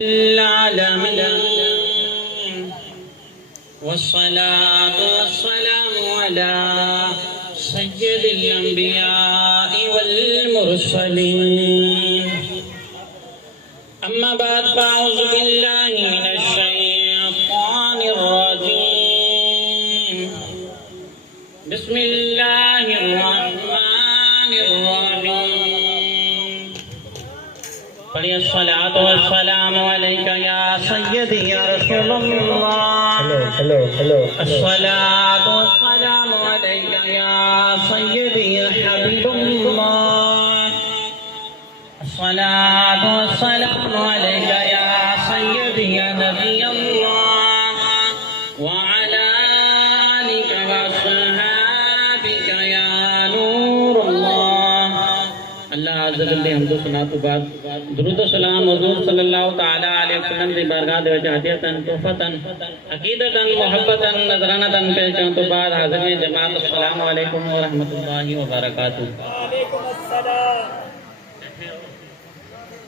العالمين والصلاة والسلام على سيد الأنبياء والمرسلين أما بعد فأعوذ بالله من الشيطان الرجيم بسم الله الرحمن الرحيم قل الصلاة والسلام عليك يا سيدي يا رسول الله الصلاة والسلام عليك يا سيدي يا حبيب الله الصلاة والسلام عليك يا سيدي يا نبي الله وعلى آلك وصحابك يا نور الله اللہ عز و جل حمد و ثنا تو بعد درود و سلام حضور صلی اللہ تعالی علیہ وسلم دی بارگاہ دے وچ ہدیتن تحفتن عقیدتن محبتن نظرانتن پیش کرن تو بعد حاضر جماعت السلام علیکم ورحمۃ اللہ وبرکاتہ۔ وعلیکم السلام۔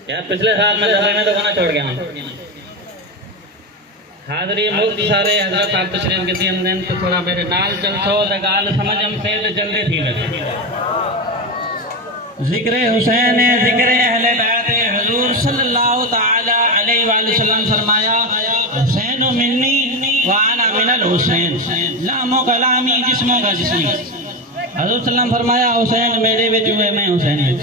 یار پچھلے سال میں دبئی میں تو کہاں چھوڑ گیا ہوں حاضری ملک سارے حضرت صاحب تشریف کی ہم نے تو تھوڑا میرے نال چل سو دگال سمجھ ہم سے جلدی تھی لگے ذکر حسین ذکر اہل بیت حضور صلی اللہ تعالی علیہ وآلہ وسلم فرمایا حسین منی وانا من الحسین لامو کلامی جسموں کا جسمی۔ حضور صلی اللہ علیہ وسلم فرمایا حسین میرے وچ ہوئے میں حسین وچ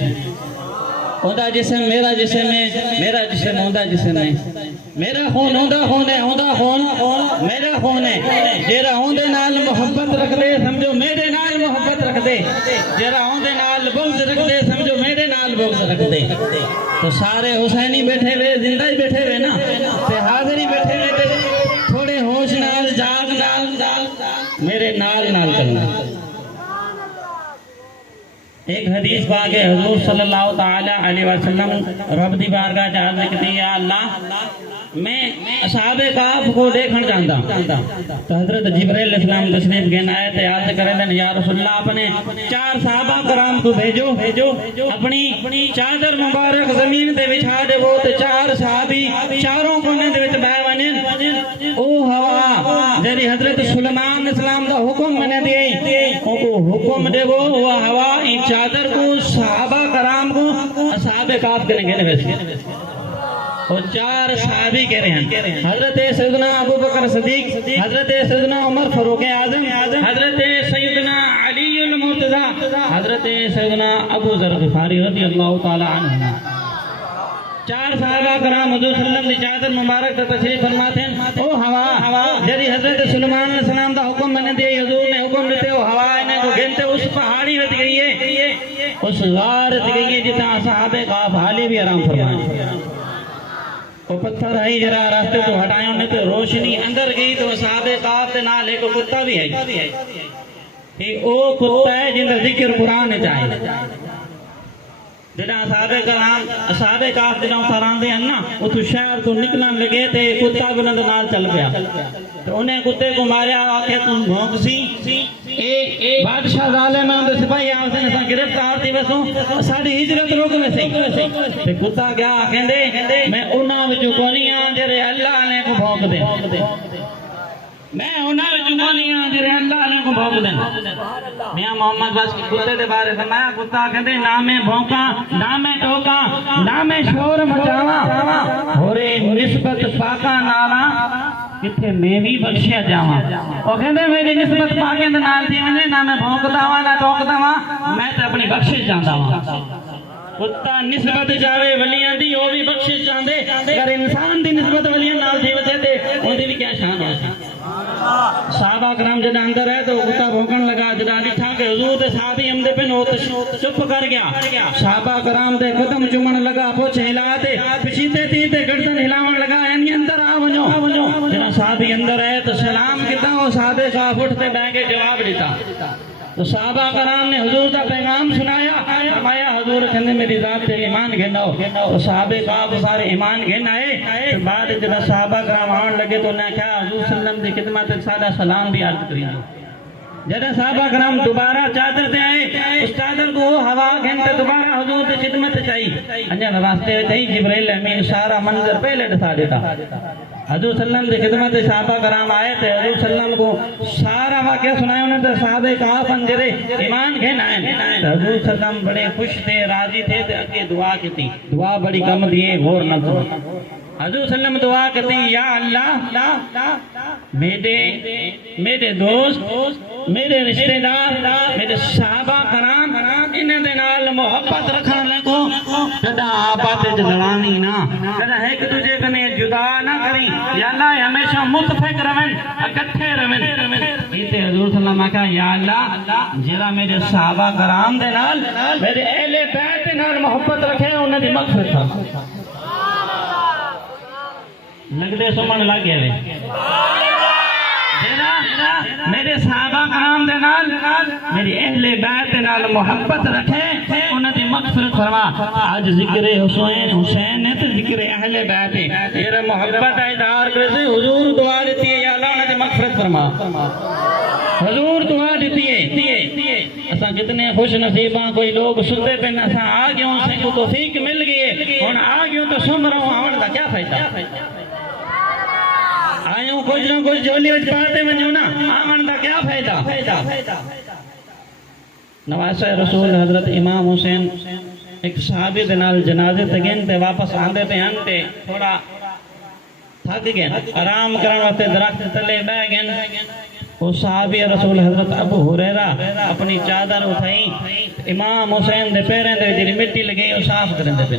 ہوندا جسم میرا جسم ہے میرا جسم ہوندا جسم ہے میرا خون ہوندا خون ہے ہوندا خون میرا خون ہے جیڑا ہوندے نال محبت رکھ دے سمجھو میرے نال محبت رکھ دے جیڑا ہوندے نال بغض رکھ دے سمجھو میرے نال بغض رکھ دے۔ تو سارے حسینی بیٹھے ہوئے زندہ ہی بیٹھے ہوئے نا تے حاضر ہی بیٹھے ہوئے تھوڑے ہوش نال جاگ نال میرے نال کرنا۔ ایک حدیث پاک ہے حضور صلی اللہ تعالی علیہ وسلم رب دی بارگاہ جہاز لکھتی یا اللہ میں اصحاب کہف کو دیکھنا چاہتا ہوں۔ تو حضرت جبرائیل علیہ السلام تشریف گھن آئے تھے عرض کرے دن یا رسول اللہ اپنے 4 صحابہ کرام کو بھیجو اپنی چادر مبارک زمین دے بچھا دے وہ تے 4 صحابی چاروں کونے دے وچ بیٹھ ونن او ہوا جڑی حضرت سلیمان علیہ السلام دا حکم منے دی او کو حکم دے وہ ہوا ان چادر کو صحابہ کرام کو اصحاب کہف کے گھن ویسے اور 4 صحابی کہہ رہے ہیں حضرت سیدنا ابو بکر صدیق حضرت سیدنا عمر فاروق اعظم حضرت سیدنا علی المرتضی حضرت سیدنا ابو ذر غفاری رضی اللہ تعالی عنہ 4 صحابہ کرام حضور صلی اللہ علیہ وسلم دی چادر مبارک تے تشریف فرماتے ہیں او ہوا جڑی حضرت سلیمان علیہ السلام دا حکم نے دیا حضور نے حکم دیتے او ہوا نے کو گھنتے اس پہاڑی وچ گئی ہے اس غار وچ گئی ہے جتھاں صحابہ کہف حالے بھی آرام فرمائے وہ پتھر ہے جرا راستے تو ہٹائیں نے تو روشنی اندر گئی تو صحاب کہف کے نال ایک کتا بھی ہے یہ او کتا ہے جن کا ذکر قرآن چاہے جنہاں صحاب کہف جنہاں اتران دے ہیں نا وہ تو شہر تو نکلن لگے تھے کتا بھی انہوں نال چل پیا تو انہیں کتے کو ماریا آکے تم بھونک سی بادشاہ ظالم ہے سپاہی آوسے نے گرفتار تھی ویسوں ساڑھی ہجرت روک میں سی کتا کیا کہندے میں انہاں وچوں کونی آن جرے اللہ نے کو بھونک دے میں انہاں وچوں کونی آن جرے اللہ نے کو بھونک دے میاں محمد بس کتے دے بارے فرمایا کتا کہندے نہ میں بھونکاں نہ میں ٹوکاں نہ میں شور مچاواں ہورے نسبت پاکاں نالاں کتھے میں بھی بخشیا جاواں او کہندے میری نسبت پاکاں دے نال تھی ونے نہ میں بھونکدا واں نہ ٹوکدا واں میں تے اپنی بخشش چاہندا واں۔ کتا نسبت جاوے ولیاں دی او بھی بخشش چاہندے اگر انسان دی نسبت ولیاں نال تھی وتے تے اودی بھی کیا شان ہے۔ صحابہ کرام جڑا اندر ہے تو کتا بھونکن لگا جڑا ڈٹھا کہ حضور دے صحابی ہمدے پہ نو چپ کر گیا صحابہ کرام دے قدم چومن لگا پوچھ ہلا تے پچھیتے تھی تے گردن ہلاون لگا یعنی اندر آ ونجو جڑا صحابی اندر ہے تو سلام کیتا او صحابے کہف اٹھتے بیٹھ کے جواب دیتا تو صحابہ کرام نے حضور دا پیغام سنایا فرمایا حضور کہندے میری ذات تے ایمان گھناؤ تو صحابہ کہف سارے ایمان گھن آئے بعد جب صحابہ کرام آن لگے تو انہیں کہا حضور صلی اللہ علیہ وسلم دی خدمت سادہ سلام بھی عرض کریے جدا صحابہ کرام دوبارہ چادر تے آئے اس چادر کو ہوا گھنٹے دوبارہ حضور کی خدمت چاہیے انجا واسطے تھی جبرائیل امین سارا منظر پہلے دکھا دیتا حضور صلی اللہ علیہ وسلم کی خدمت صحابہ کرام آئے تھے حضور صلی اللہ علیہ وسلم کو سارا واقعہ سنائے انہوں نے صحابہ کہا جرے ایمان گھن آئے حضور صلی اللہ علیہ وسلم بڑے خوش تھے راضی تھے اگے دعا کی تھی دعا بڑی کم دیے غور نہ سنو حضور صلی اللہ علیہ وسلم دعا کرتی یا اللہ میرے دوست میرے رشتہ دار میرے صحابہ کرام انہیں دے نال محبت رکھنے لگو جدا آبات جلانی نا جدا ایک تجھے کنے جدا نہ کری یا اللہ ہمیشہ متفق رمن اکٹھے رمن کہتے حضور صلی اللہ علیہ وسلم کہا یا اللہ جرا میرے صحابہ کرام دے نال میرے اہل بیت دے نال محبت رکھے انہیں دی مغفرت تھا لگدے سمن لگ گئے میرے صحابہ کرام دے نال میری اہل بیت دے نال محبت رکھے انہاں دی مغفرت فرما آج ذکر حسین ہے تو ذکر اہل بیت ہے یہ محبت اظہار کرے حضور دعا دیتی ہے یا اللہ انہاں دی مغفرت فرما حضور دعا دیتی ہے اساں کتنے خوش نصیباں کوئی لوگ سنتے پہ اساں آ گئے سے کو توفیق مل گئی ہن آ گئے تو سن رہا ہوں آون دا کیا فائدہ آئیوں کچھ نہ کچھ جھولی وچ پاتے ونجو نا آمن دا کیا فائدہ نواسہ رسول حضرت امام حسین ایک صحابی دے نال جنازے تگین تے واپس آندے تے انتے تھوڑا تھک گئے آرام کرن واسطے درخت تلے بیٹھ گئے وہ صحابی رسول حضرت ابو ہریرہ اپنی چادر اٹھائی امام حسین دے پیریں دے جڑی مٹی لگی او صاف کرن دے پے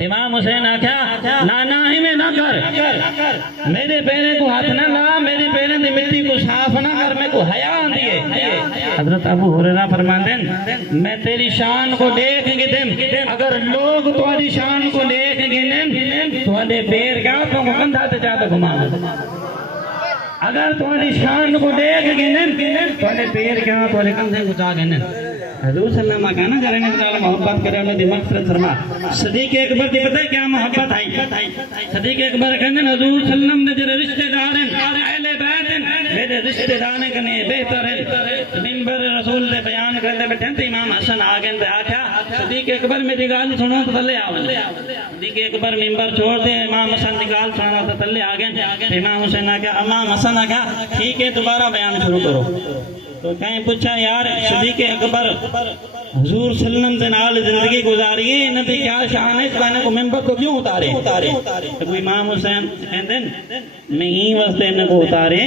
امام حسین آکھیا نا ہی میں نہ کر میرے پیرے کو ہاتھ نہ لا میرے پیرے دی مٹی کو صاف نہ کر میں کو حیا آندی ہے حضرت ابو ہریرہ فرماندے میں تیری شان کو دیکھ گئے اگر لوگ تمہاری شان کو دیکھ گئے تمہارے پیر کیا تو کندھا تے جا کے گھما اگر تمہاری شان کو دیکھ گئے تمہارے پیر کیا تمہارے کندھے کو جا گئے حضور صلی اللہ علیہ وسلم کرنے والا محبت کرے انہیں دی مغفرت فرما صدیق اکبر دی پتہ ہے کیا محبت آئی صدیق اکبر کہنے حضور صلی اللہ علیہ وسلم نے جرے رشتہ دار ہیں اہل بیت ہیں میرے رشتہ دار کنے بہتر ہے منبر رسول دے بیان کرتے بیٹھے ہیں امام حسن آگے تے آکھیا صدیق اکبر میری گل سنو تو تھلے آؤ صدیق اکبر منبر چھوڑ دے امام حسن کی گل سنانا تو تھلے آگے امام حسین آکھیا امام حسن آکھیا ٹھیک ہے دوبارہ بیان شروع کرو تو کہیں پوچھا یار صدیق اکبر حضور صلی اللہ علیہ وسلم سے نال زندگی گزاری ہے انہوں نے کیا شان ہے اس بہنے کو ممبر کو کیوں اتارے تو امام حسین کہتے ہیں میں ہی واسطے انہوں کو اتارے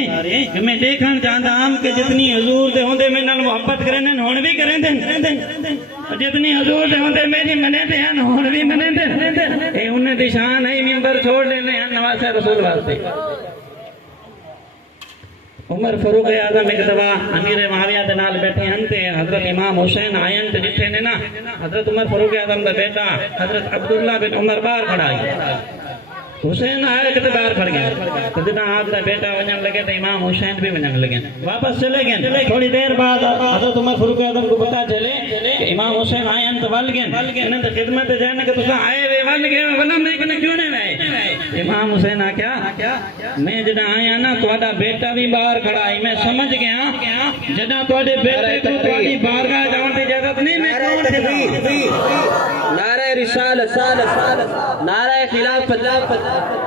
کہ میں دیکھنا چاہتا ہوں کہ جتنی حضور دے ہوندے میں نال محبت کریں دیں ہون بھی کریں دیں جتنی حضور دے ہوندے میری منے دے ہیں ہون بھی منے دیں اے انہیں دی شان ہے ممبر چھوڑ لینے ہیں نواسہ رسول واسطے عمر فاروق اعظم ایک دفعہ امیر معاویہ دے نال بیٹھے ہیں تے حضرت امام حسین آئے تے جتھے نے نا حضرت عمر فاروق اعظم دا بیٹا حضرت عبداللہ بن عمر باہر کھڑا ہے حسین آئے کہ باہر کھڑ گئے تو جنا آپ دا بیٹا ونجن لگے تے امام حسین بھی ونجن لگے واپس چلے گئے تھوڑی دیر بعد حضرت عمر فاروق اعظم کو پتہ چلے کہ امام حسین آئے ہیں تے ول گئے انہاں تے خدمت جانے کہ تساں آئے وے ول گئے ولا میں کنے کیوں نہیں آئے امام حسین آکھیا میں جدا آیا نا تہاڈا بیٹا بھی باہر کھڑا ہے میں سمجھ گیا جدا تہاڈے بیٹے کو تہاڈی بارگاہ جاون دی اجازت نہیں میں کون نعرہ رسالت نعرہ خلافت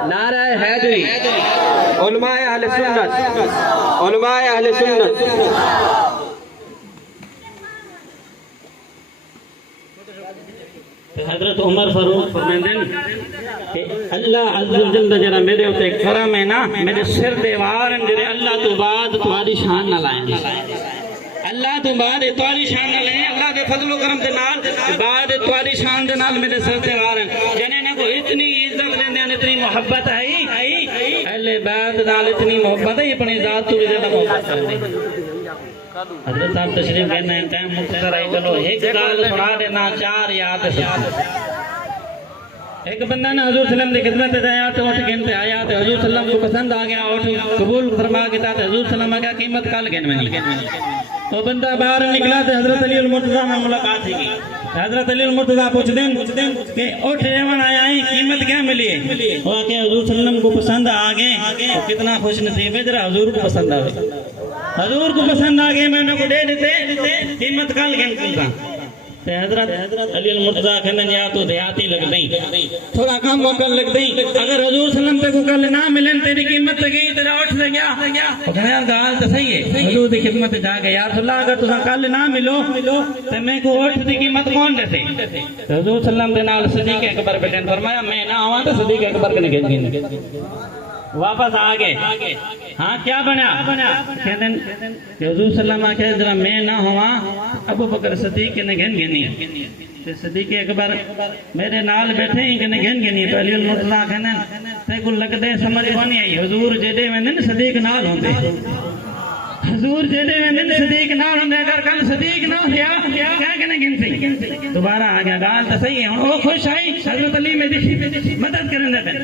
نعرہ حیدری علماء اہل سنت حضرت عمر فاروق فرماندن کہ اللہ عز و جل جرا میرے اوتے کرم ہے نا میرے سر دیوار جڑے اللہ تو بعد تمہاری شان نہ لائیں اللہ تو بعد تمہاری شان نہ لائیں اللہ دے فضل و کرم دے نال بعد تمہاری شان دے نال میرے سر دیوار ہیں جنے نے کو اتنی عزت دیندے ہیں اتنی محبت ہے اہل بیت نال اتنی محبت ہے اپنی ذات تو بھی زیادہ محبت کرتے حضرت صاحب تشریف کہنا ہے ٹائم مختصر ہے چلو ایک گل سنا دینا چار یاد ایک بندہ نے حضور صلی اللہ علیہ وسلم کی خدمت آیا تو اٹھ گنتے آیا تو حضور صلی اللہ علیہ وسلم کو پسند آ گیا اٹھ قبول فرما کے تا حضور صلی اللہ علیہ وسلم کا قیمت کال گن میں تو بندہ باہر نکلا تو حضرت علی المرتضیٰ میں ملاقات ہوئی حضرت علی المرتضیٰ پوچھ دیں کہ اٹھ جیون آیا ہے قیمت کیا ملی ہے وہ کہ حضور صلی اللہ علیہ وسلم کو پسند آ گئے تو کتنا خوش نصیب ہے جرا حضور کو پسند آ گئے حضور کو پسند آ گئے میں انہوں کو دے دیتے قیمت کال گھن کا حضرت علی المرتضیٰ کہنے یا تو دیاتی لگ دیں تھوڑا کم وکل لگ دیں اگر حضور صلی اللہ علیہ وسلم تے کو کل نہ ملن تیری قیمت تے گئی تیرا اٹھ لے گیا وہ کہنے یار گال تو صحیح ہے حضور دی خدمت جا گئے یا رسول اللہ اگر تساں کل نہ ملو تے میں کو اٹھ دی قیمت کون دیتے حضور صلی اللہ علیہ وسلم دے نال صدیق اکبر بیٹھے فرمایا میں نہ آواں تے صدیق اکبر کنے گئے واپس آ گئے ہاں کیا بنا کہتے ہیں کہ حضور صلی اللہ علیہ وسلم کہتے ہیں میں نہ ہوا ابو بکر صدیق نے گھن گھنی صدیق اکبر میرے نال بیٹھے ہی کہنے گھن گھنی تو علی المرتضیٰ کہتے ہیں تے کو لگ دے سمجھ کونی آئی حضور جیدے میں دن صدیق نال ہوں دے حضور جیدے میں دن صدیق نال ہوں دے اگر کل صدیق نہ ہیا کیا کہنے گھن سی دوبارہ آ گیا گال تو صحیح ہے وہ خوش آئی حضرت علی میں مدد کرنے دے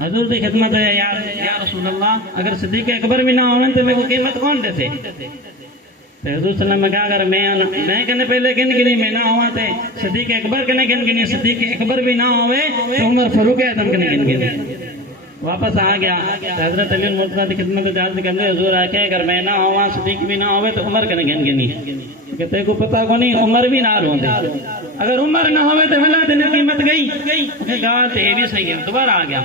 حضور دی خدمت ہے یا رسول اللہ اگر صدیق اکبر بھی نہ ہونے تو میں کو قیمت کون دیتے تو حضور صلی اللہ علیہ وسلم کہا اگر میں کہنے پہلے گن گنی میں نہ ہوا تے صدیق اکبر کہنے گن گنی صدیق اکبر بھی نہ ہوئے تو عمر فاروق اعظم کہنے گن گنی واپس آ گیا حضرت علی المرتضیٰ کی خدمت اجازت کرنے حضور آ کے اگر میں نہ ہوا صدیق بھی نہ ہوئے تو عمر کہنے گن گنی کہتے کو پتہ کو نہیں عمر بھی نہ ہوں اگر عمر نہ ہوئے تو بھلا تیری قیمت گئی کہا تو یہ بھی صحیح ہے دوبارہ آ گیا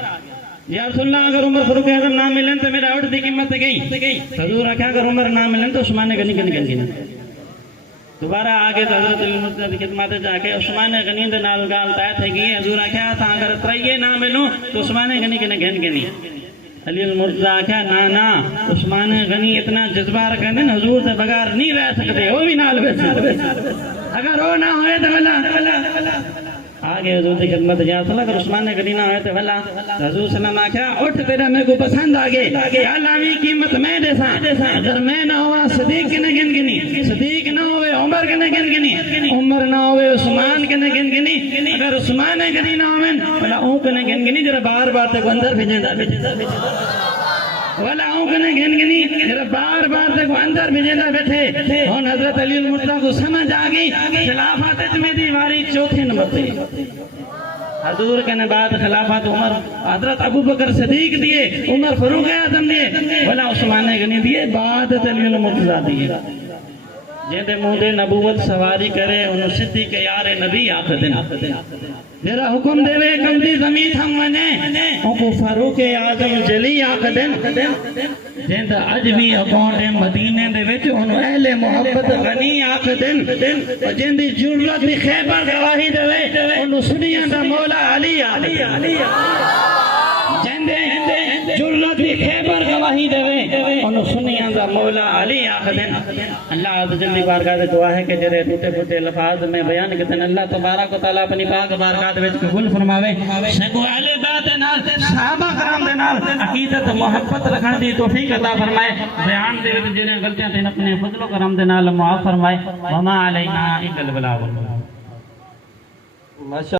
یا رسول اللہ اگر عمر فاروق اعظم نہ ملن تو میرا اٹھ دی قیمت گئی حضور آکھا اگر عمر نہ ملن تو عثمان غنی گنی دوبارہ آگے تو حضرت علی المرتضیٰ کی خدمت جا کے عثمان غنی دے نال گال طے تھے گئی حضور آکھا تھا اگر ترائیے نہ ملوں تو عثمان غنی گھن گنی علی المرتضیٰ آکھا نا عثمان غنی اتنا جذبہ رکھنے حضور سے بغیر نہیں رہ سکتے وہ بھی نال بیٹھ سکتے اگر وہ نہ ہوئے تو بلا آگے حضور کی خدمت جا صلی اگر عثمان غنی نہ ہوئے تو بلا حضور صلی اللہ علیہ وسلم آکھا اٹھ تیرا میرے کو پسند آگے علاوی قیمت میں دے سا اگر میں نہ ہوا صدیق کنے گن گنی صدیق نہ ہوئے عمر کنے گن گنی عمر نہ ہوئے عثمان کنے گن گنی اگر عثمان غنی نہ ہوئے بلا اون کنے گن گنی جرا بار بار تے کو اندر بھیجے والا اون کنے گن گنی جرا بار بار تے کو اندر بھیجے بیٹھے اور حضرت علی المرتضیٰ کو سمجھ آ گئی خلافت میں دیواری چوتھے نمبر پہ حضور کے بعد خلافت عمر حضرت ابو بکر صدیق دیے عمر فاروق اعظم دیے بلا عثمان غنی دیے بعد علی المرتضیٰ دیے جیندے منہ دے نبوت سواری کرے انہوں صدیق یار نبی آخ دن میرا حکم دے وے کمدی زمین ہم ونے ان کو فاروق اعظم جلی آخ دن جیندے اج بھی اکاؤنٹ مدینے دے وچ انہوں اہل محبت غنی آخ دن جیندی جرت بھی خیبر گواہی دے وے انہوں سنیاں دا مولا علی جیندے جرت بھی خیبر گواہی دے وے انہوں سنیاں دا مولا علی آخ دن اللہ عز جل بارگاہ دے دعا ہے کہ جڑے ٹوٹے پھوٹے الفاظ میں بیان کیتے اللہ تبارک و تعالی اپنی پاک بارگاہ دے وچ قبول فرماوے سگو اہل بیت نال صحابہ کرام دے نال عقیدت محبت رکھن دی توفیق عطا فرمائے بیان دے وچ جڑے غلطیاں تے اپنے فضل و کرم دے نال معاف فرمائے وما علینا الا البلاغ